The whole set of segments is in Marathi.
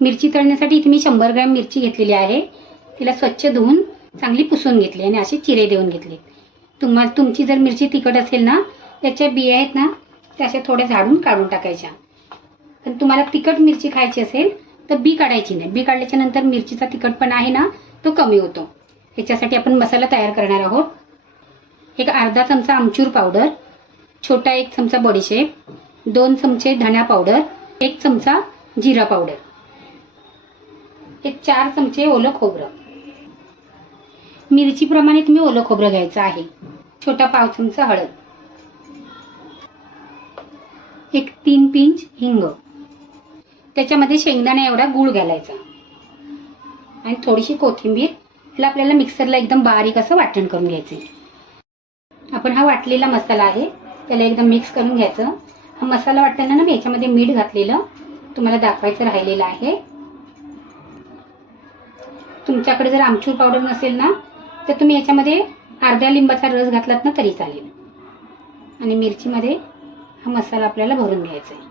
मिरची तळण्यासाठी इथे मी शंभर ग्रॅम मिरची घेतलेली आहे. तिला स्वच्छ धुवून चांगली पुसून घेतली आणि असे चिरे देऊन घेतले. तुम्हा तुमची जर मिरची तिखट असेल ना त्याच्या बिया आहेत ना त्या अशा थोड्या झाडून काढून टाकायच्या. पण तुम्हाला तिखट मिरची खायची असेल तर बी काढायची नाही. बी काढल्याच्या नंतर मिरचीचा तिखटपणा आहे ना तो कमी होतो. ह्याच्यासाठी आपण मसाला तयार करणार आहोत. एक अर्धा चमचा आमचूर पावडर छोटा एक चमचा बडीशेप दोन चमचे धण्या पावडर एक चमचा जिरा पावडर. हे चार चमचे ओलं खोबरं. मिरचीप्रमाणे तुम्ही ओलं खोबरं घ्यायचं आहे. छोटा पाव चमचा हळद. एक तीन पिंच हिंग. त्याच्यामध्ये शेंगदाणा एवढा गूळ घालायचा. आणि थोडीशी कोथिंबीर ह्याला आपल्याला मिक्सरला एकदम बारीक असं वाटण करून घ्यायचे आपण हा वाटलेला मसाला आहे त्याला एकदम मिक्स करून घ्यायचं. हा मसाला वाटताना ना मी याच्यामध्ये मीठ घातलेलं तुम्हाला दाखवायचं राहिलेलं आहे. तुमच्याकडे जर आमचूर पावडर नसेल ना तर तुम्ही याच्यामध्ये अर्ध्या लिंबाचा रस घातलात ना तरी चालेल. आणि मिरचीमध्ये हा मसाला आपल्याला भरून घ्यायचा आहे.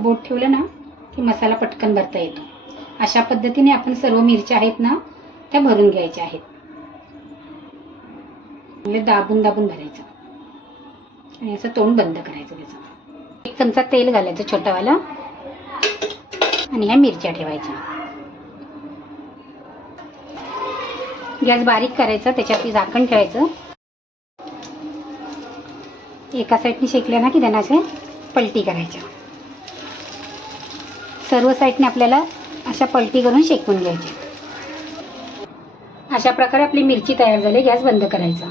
बोट ठेवलं ना की मसाला पटकन भरता येतो. अशा पद्धतीने आपण सर्व मिरच्या आहेत ना त्या भरून घ्यायच्या आहेत. म्हणजे दाबून दाबून भरायचं. आणि असं तोंड बंद करायचं त्याचं. एक चमचा तेल घालायचं छोटावाला. आणि ह्या मिरच्या ठेवायच्या. गॅस बारीक करायचा त्याच्यावरती झाकण ठेवायचं. एका साईडने शेकल्या ना की त्यांना असे पलटी करायच्या. सर्व साईडने आपल्याला अशा पलटी करून शेकून घ्यायची अशा प्रकारे आपली मिरची तयार झाली गॅस बंद करायचा.